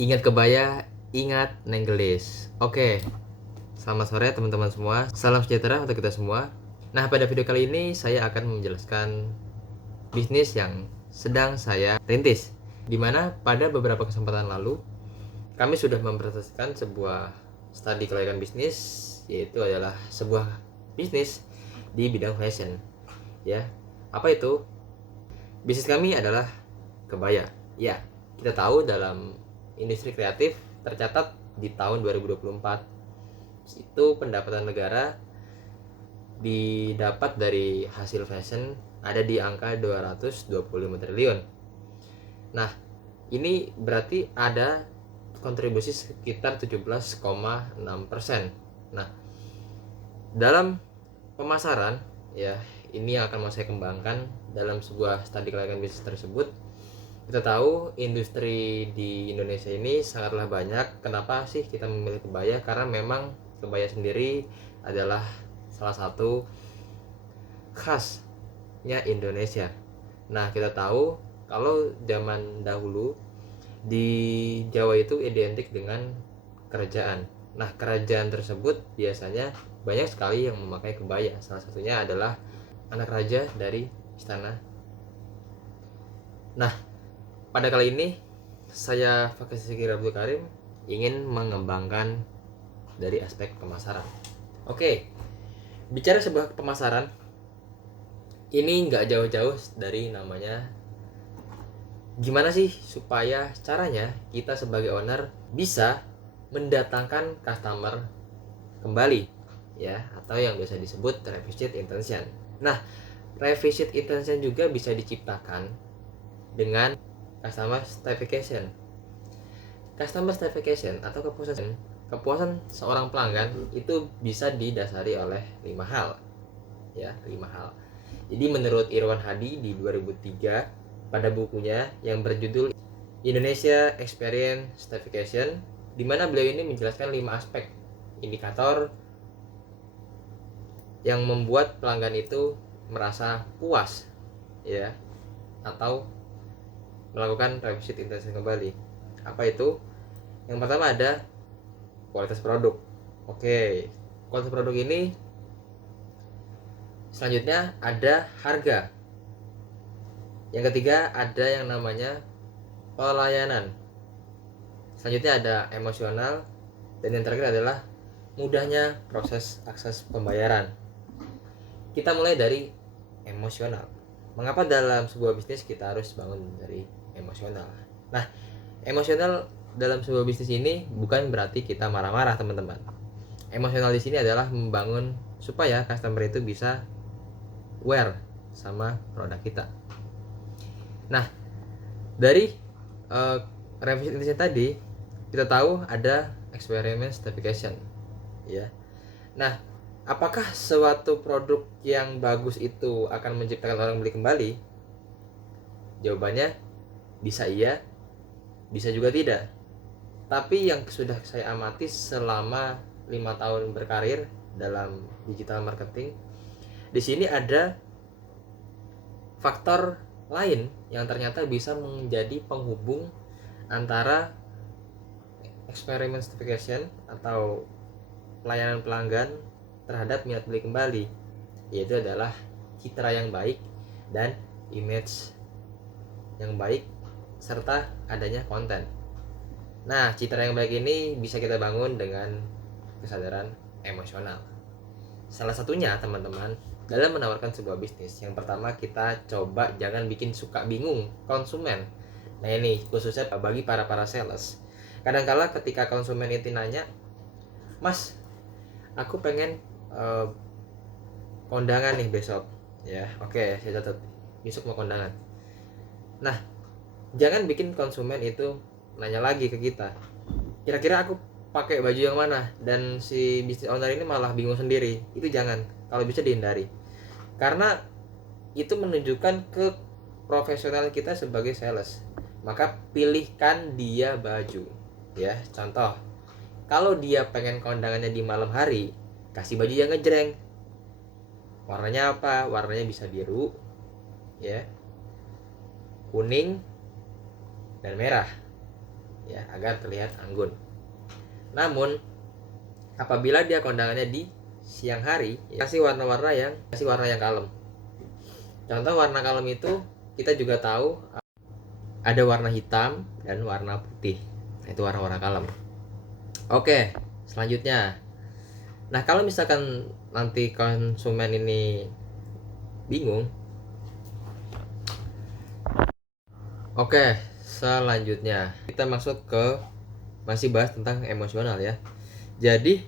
Ingat kebaya, ingat nenggelis. Oke, selamat sore teman-teman semua. Salam sejahtera untuk kita semua. Nah, pada video kali ini saya akan menjelaskan bisnis yang sedang saya rintis. Dimana pada beberapa kesempatan lalu kami sudah mempresentasikan sebuah studi kelayakan bisnis, yaitu adalah sebuah bisnis di bidang fashion. Ya, apa itu? Bisnis kami adalah kebaya. Ya, kita tahu dalam industri kreatif tercatat di tahun 2024 itu pendapatan negara didapat dari hasil fashion ada di angka 225 triliun. Nah, ini berarti ada kontribusi sekitar 17,6%. Nah, dalam pemasaran, ya, ini yang akan mau saya kembangkan dalam sebuah studi kelayakan bisnis tersebut. Kita tahu industri di Indonesia ini sangatlah banyak. Kenapa sih kita memilih kebaya? Karena memang kebaya sendiri adalah salah satu khasnya Indonesia. Nah, kita tahu kalau zaman dahulu di Jawa itu identik dengan kerajaan. Nah, kerajaan tersebut biasanya banyak sekali yang memakai kebaya. Salah satunya adalah anak raja dari istana. Nah, pada kali ini saya Fakih Zikir Abdul Karim ingin mengembangkan dari aspek pemasaran. Oke, bicara sebuah pemasaran, ini nggak jauh-jauh dari namanya gimana sih supaya caranya kita sebagai owner bisa mendatangkan customer kembali, ya, atau yang biasa disebut revisit intention. Nah, revisit intention juga bisa diciptakan dengan customer satisfaction. Customer satisfaction atau kepuasan seorang pelanggan itu bisa didasari oleh 5 hal. Ya, 5 hal. Jadi menurut Irwan Hadi di 2003 pada bukunya yang berjudul Indonesia Experience Satisfaction, di mana beliau ini menjelaskan 5 aspek indikator yang membuat pelanggan itu merasa puas, ya, atau melakukan revisit intention kembali. Apa itu? Yang pertama ada kualitas produk. Oke, kualitas produk ini selanjutnya ada harga. Yang ketiga ada yang namanya pelayanan. Selanjutnya ada emosional, dan yang terakhir adalah mudahnya proses akses pembayaran. Kita mulai dari emosional. Mengapa dalam sebuah bisnis kita harus bangun dari emosional? Nah, emosional dalam sebuah bisnis ini bukan berarti kita marah-marah, teman-teman. Emosional di sini adalah membangun supaya customer itu bisa aware sama produk kita. Nah, dari review intention tadi kita tahu ada experiment certification, ya. Nah, apakah suatu produk yang bagus itu akan menciptakan orang beli kembali? Jawabannya bisa iya, bisa juga tidak. Tapi yang sudah saya amati selama 5 tahun berkarir dalam digital marketing, di sini ada faktor lain yang ternyata bisa menjadi penghubung antara experiment certification atau pelayanan pelanggan terhadap minat beli kembali, yaitu adalah citra yang baik dan image yang baik serta adanya konten. Nah, citra yang baik ini bisa kita bangun dengan kesadaran emosional. Salah satunya, teman-teman, dalam menawarkan sebuah bisnis, yang pertama kita coba jangan bikin suka bingung konsumen. Nah, ini khususnya bagi para sales. Kadangkala ketika konsumen itu nanya, "Mas, aku pengen kondangan nih besok." Ya, oke, saya catat. Besok mau kondangan. Nah, jangan bikin konsumen itu nanya lagi ke kita, "Kira-kira aku pakai baju yang mana?" Dan si bisnis owner ini malah bingung sendiri. Itu jangan, kalau bisa dihindari. Karena itu menunjukkan ke profesional kita sebagai sales. Maka pilihkan dia baju. Ya, contoh, kalau dia pengen kondangannya di malam hari, kasih baju yang ngejreng. Warnanya apa? Warnanya bisa biru, ya, kuning, dan merah. ya, agar terlihat anggun. Namun apabila dia kondangannya di siang hari, ya, kasih warna yang kalem. Contoh warna kalem itu kita juga tahu ada warna hitam dan warna putih. Itu warna-warna kalem. Oke, selanjutnya. Nah, kalau misalkan nanti konsumen ini bingung. Oke, selanjutnya kita masuk ke masih bahas tentang emosional ya. Jadi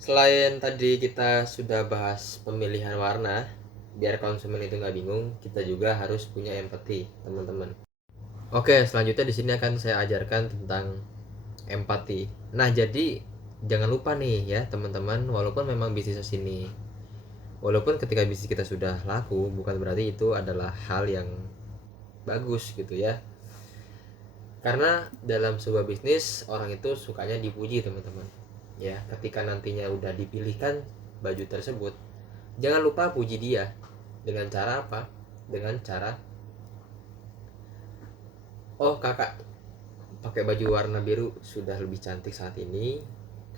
selain tadi kita sudah bahas pemilihan warna biar konsumen itu nggak bingung, kita juga harus punya empati, teman-teman. Oke, selanjutnya di sini akan saya ajarkan tentang empati. Nah, jadi jangan lupa nih ya, teman-teman, walaupun memang bisnis ini, walaupun ketika bisnis kita sudah laku, bukan berarti itu adalah hal yang bagus gitu ya. Karena dalam sebuah bisnis orang itu sukanya dipuji, teman-teman. Ya, ketika nantinya udah dipilihkan baju tersebut, jangan lupa puji dia. Dengan cara apa? Dengan cara, oh kakak pakai baju warna biru sudah lebih cantik saat ini,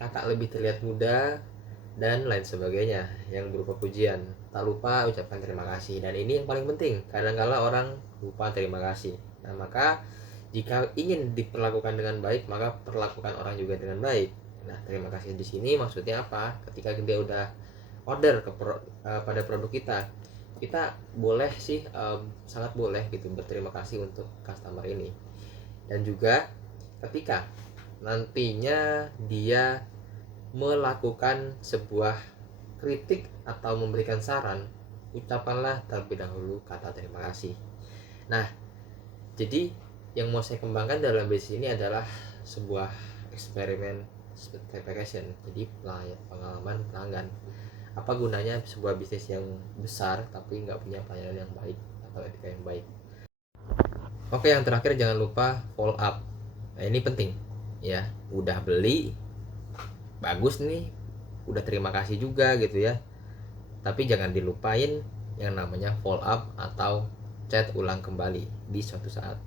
kakak lebih terlihat muda, dan lain sebagainya yang berupa pujian. Tak lupa ucapkan terima kasih. Dan ini yang paling penting, kadang-kala orang lupa terima kasih. Nah, maka jika ingin diperlakukan dengan baik, maka perlakukan orang juga dengan baik. Nah, terima kasih di sini maksudnya apa? Ketika dia udah order pada produk kita boleh sih, sangat boleh gitu berterima kasih untuk customer ini. Dan juga ketika nantinya dia melakukan sebuah kritik atau memberikan saran, ucapkanlah terlebih dahulu kata terima kasih. Nah, jadi yang mau saya kembangkan dalam bisnis ini adalah sebuah eksperimen staycation. Jadi pengalaman pelanggan. Apa gunanya sebuah bisnis yang besar tapi nggak punya pelayanan yang baik atau etika yang baik? Oke, yang terakhir jangan lupa follow up. Nah, ini penting ya. Udah beli, bagus nih, udah terima kasih juga gitu ya, tapi jangan dilupain yang namanya follow up atau chat ulang kembali di suatu saat.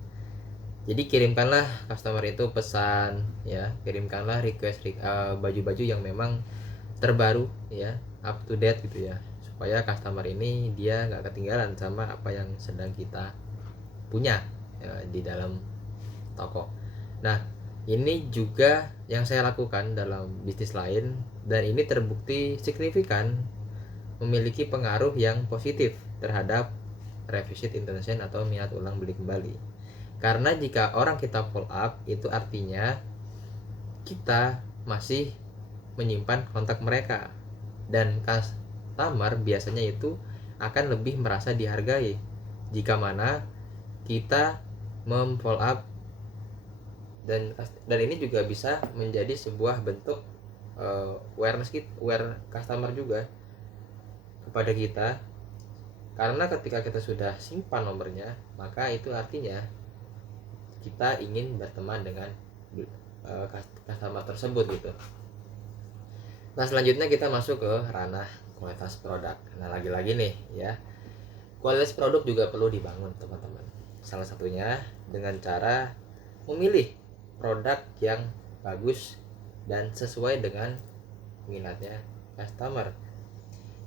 Jadi kirimkanlah customer itu pesan ya, kirimkanlah request baju-baju yang memang terbaru ya, up to date gitu ya, supaya customer ini dia nggak ketinggalan sama apa yang sedang kita punya ya, di dalam toko. Nah, ini juga yang saya lakukan dalam bisnis lain, dan ini terbukti signifikan memiliki pengaruh yang positif terhadap revisit intention atau minat ulang beli kembali. Karena jika orang kita follow up, itu artinya kita masih menyimpan kontak mereka, dan customer biasanya itu akan lebih merasa dihargai jika mana kita memfollow up, dan ini juga bisa menjadi sebuah bentuk aware customer juga kepada kita. Karena ketika kita sudah simpan nomornya, maka itu artinya kita ingin berteman dengan customer tersebut gitu. Nah, selanjutnya kita masuk ke ranah kualitas produk. Nah, lagi-lagi nih ya, kualitas produk juga perlu dibangun, teman-teman. Salah satunya dengan cara memilih produk yang bagus dan sesuai dengan minatnya customer.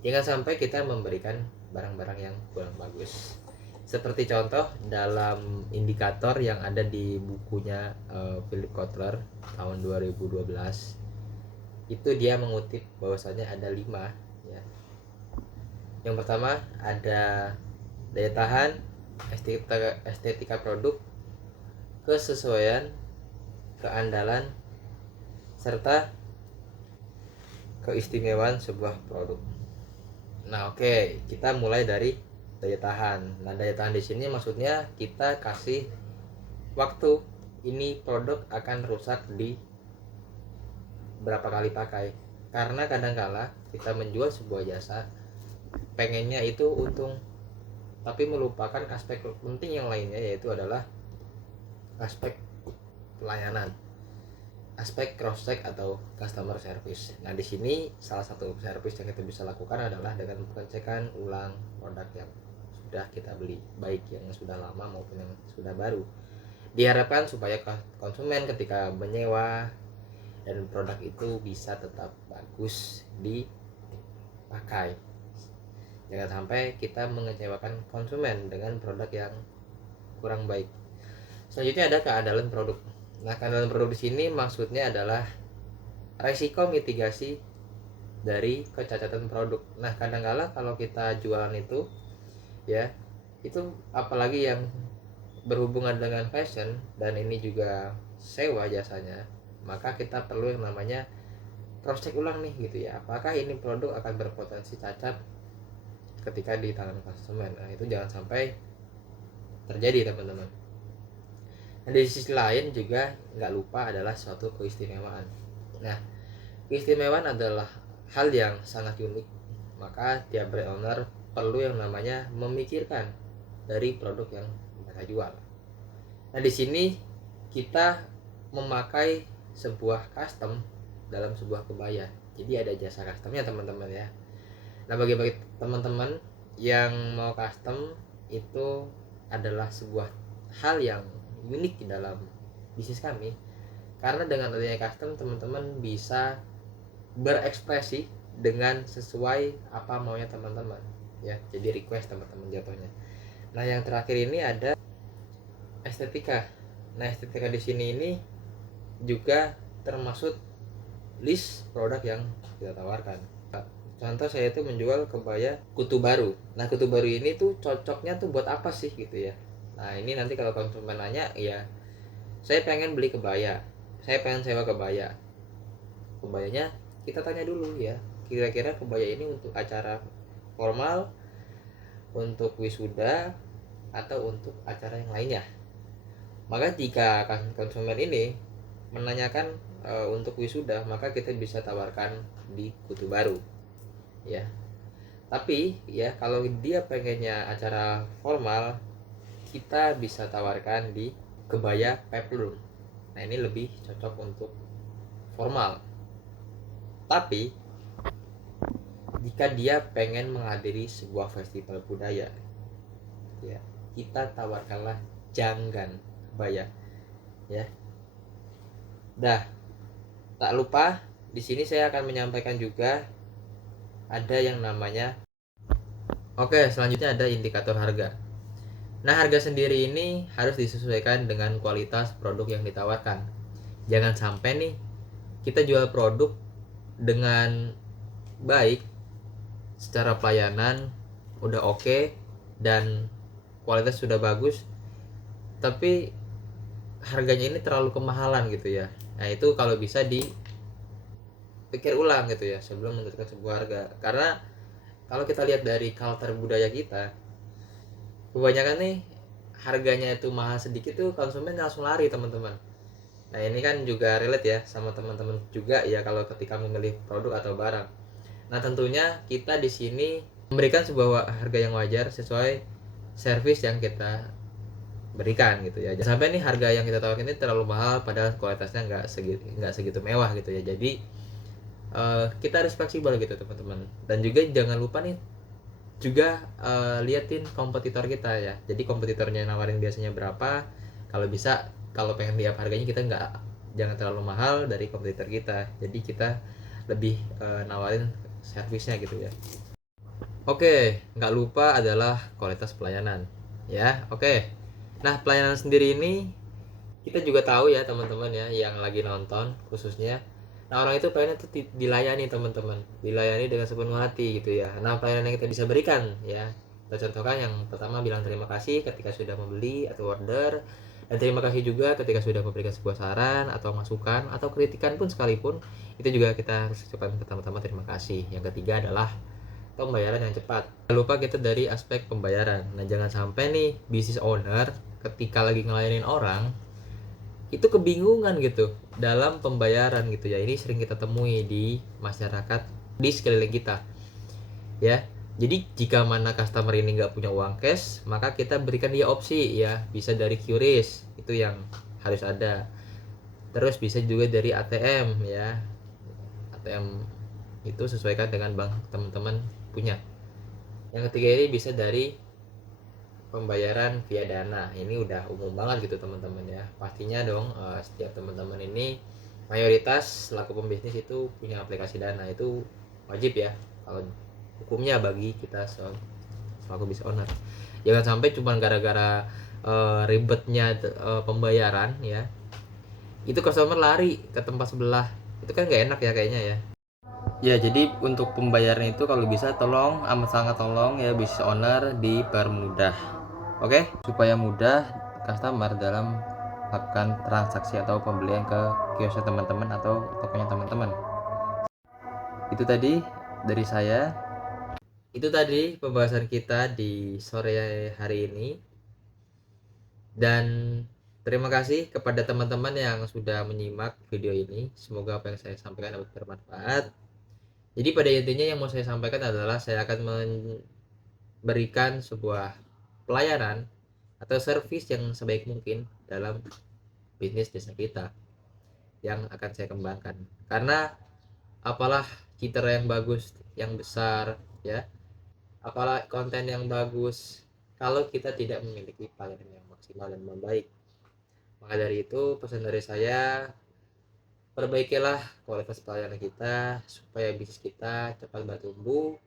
Jangan sampai kita memberikan barang-barang yang kurang bagus. Seperti contoh dalam indikator yang ada di bukunya Philip Kotler tahun 2012, itu dia mengutip bahwasanya ada 5 ya. Yang pertama ada daya tahan, estetika produk, kesesuaian, keandalan, serta keistimewaan sebuah produk. Nah, oke, kita mulai dari daya tahan. Nah, daya tahan di sini maksudnya kita kasih waktu ini produk akan rusak di berapa kali pakai. Karena kadangkala kita menjual sebuah jasa pengennya itu untung, tapi melupakan aspek penting yang lainnya, yaitu adalah aspek pelayanan, aspek cross check atau customer service. Nah, di sini salah satu service yang kita bisa lakukan adalah dengan pengecekan ulang produk yang sudah kita beli, baik yang sudah lama maupun yang sudah baru. Diharapkan supaya konsumen ketika menyewa dan produk itu bisa tetap bagus dipakai. Jangan sampai kita mengecewakan konsumen dengan produk yang kurang baik. Selanjutnya ada keandalan produk. Nah, keandalan produk di sini maksudnya adalah resiko mitigasi dari kecacatan produk. Nah, kadang-kala kalau kita jualan itu ya, itu apalagi yang berhubungan dengan fashion dan ini juga sewa jasanya, maka kita perlu yang namanya cross check ulang nih gitu ya, apakah ini produk akan berpotensi cacat ketika di tangan konsumen. Nah, itu jangan sampai terjadi teman-teman. Nah, di sisi lain juga nggak lupa adalah suatu keistimewaan. Nah, keistimewaan adalah hal yang sangat unik, maka tiap brand owner perlu yang namanya memikirkan dari produk yang mereka jual. Nah, di sini kita memakai sebuah custom dalam sebuah kebaya. Jadi ada jasa customnya teman-teman ya. Nah, bagi teman-teman yang mau custom, itu adalah sebuah hal yang unik di dalam bisnis kami. Karena dengan adanya custom, teman-teman bisa berekspresi dengan sesuai apa maunya teman-teman ya. Jadi request teman-teman jatuhnya. Nah, yang terakhir ini ada estetika. Nah, estetika di sini ini juga termasuk list produk yang kita tawarkan. Contoh, saya itu menjual kebaya kutu baru. Nah, kutu baru ini tuh cocoknya tuh buat apa sih gitu ya. Nah, ini nanti kalau konsumen nanya, ya saya pengen beli kebaya, saya pengen sewa kebaya. Kebayanya kita tanya dulu ya, kira-kira kebaya ini untuk acara formal, untuk wisuda, atau untuk acara yang lainnya. Maka jika konsumen ini menanyakan untuk wisuda, maka kita bisa tawarkan di kutu baru ya. Tapi ya kalau dia pengennya acara formal, kita bisa tawarkan di kebaya peplum. Nah, ini lebih cocok untuk formal. Tapi jika dia pengen menghadiri sebuah festival budaya ya, kita tawarkanlah janggan kebaya ya. Dah, tak lupa di sini saya akan menyampaikan juga ada yang namanya, oke, selanjutnya ada indikator harga. Nah, harga sendiri ini harus disesuaikan dengan kualitas produk yang ditawarkan. Jangan sampai nih kita jual produk dengan baik, secara pelayanan udah oke, dan kualitas sudah bagus, tapi harganya ini terlalu kemahalan gitu ya. Nah, itu kalau bisa dipikir ulang gitu ya sebelum menentukan sebuah harga. Karena kalau kita lihat dari culture budaya kita, kebanyakan nih harganya itu mahal sedikit tuh konsumen langsung lari teman-teman. Nah, ini kan juga relate ya sama teman-teman juga ya kalau ketika memilih produk atau barang. Nah, tentunya kita di sini memberikan sebuah harga yang wajar sesuai servis yang kita berikan gitu ya. Jangan sampai nih harga yang kita tawarkan ini terlalu mahal padahal kualitasnya nggak segitu mewah gitu ya. Jadi kita harus fleksibel gitu teman-teman. Dan juga jangan lupa nih juga liatin kompetitor kita ya. Jadi kompetitornya nawarin biasanya berapa. Kalau bisa, kalau pengen lihat harganya, kita jangan terlalu mahal dari kompetitor kita. Jadi kita lebih nawarin servisnya gitu ya. Oke, nggak lupa adalah kualitas pelayanan ya. Oke, nah pelayanan sendiri ini kita juga tahu ya teman-teman ya, yang lagi nonton khususnya. Nah, orang itu pengen itu dilayani teman-teman, dilayani dengan sepenuh hati gitu ya. Nah, pelayanan yang kita bisa berikan ya, kita contohkan yang pertama, bilang terima kasih ketika sudah membeli atau order, dan terima kasih juga ketika sudah memberikan sebuah saran atau masukan atau kritikan pun sekalipun, itu juga kita harus ucapkan pertama-tama terima kasih. Yang ketiga adalah pembayaran yang cepat. Jangan lupa kita dari aspek pembayaran. Nah, jangan sampai nih business owner ketika lagi ngelayanin orang itu kebingungan gitu dalam pembayaran gitu ya. Ini sering kita temui di masyarakat di sekeliling kita ya. Jadi jika mana customer ini nggak punya uang cash, maka kita berikan dia opsi ya, bisa dari QRIS, itu yang harus ada. Terus bisa juga dari ATM ya. ATM itu sesuaikan dengan bank teman-teman punya. Yang ketiga ini bisa dari pembayaran via Dana. Ini udah umum banget gitu teman-teman ya. Pastinya dong setiap teman-teman ini mayoritas selaku pembisnis itu punya aplikasi Dana, itu wajib ya kalau hukumnya bagi kita selaku business owner. Jangan sampai cuma gara-gara ribetnya pembayaran ya, itu customer lari ke tempat sebelah, itu kan nggak enak ya kayaknya ya. Ya, jadi untuk pembayaran itu kalau bisa tolong, amat sangat tolong ya business owner dipermudah. Oke, supaya mudah customer dalam melakukan transaksi atau pembelian ke kiosnya teman-teman atau tokonya teman-teman. Itu tadi dari saya. Itu tadi pembahasan kita di sore hari ini. Dan terima kasih kepada teman-teman yang sudah menyimak video ini. Semoga apa yang saya sampaikan dapat bermanfaat. Jadi pada intinya yang mau saya sampaikan adalah saya akan memberikan sebuah pelayanan atau service yang sebaik mungkin dalam bisnis desa kita yang akan saya kembangkan. Karena apalah citra yang bagus, yang besar ya, apalah konten yang bagus kalau kita tidak memiliki pelayanan yang maksimal dan membaik. Maka dari itu pesan dari saya, perbaikilah kualitas pelayanan kita supaya bisnis kita cepat bertumbuh.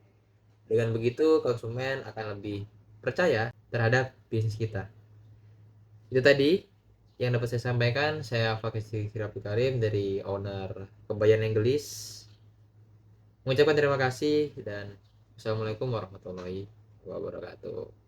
Dengan begitu konsumen akan lebih percaya terhadap bisnis kita. Itu tadi yang dapat saya sampaikan. Saya Fakih Sirapi Karim dari owner Kebayan Enggelis. Mengucapkan terima kasih dan Assalamualaikum warahmatullahi wabarakatuh.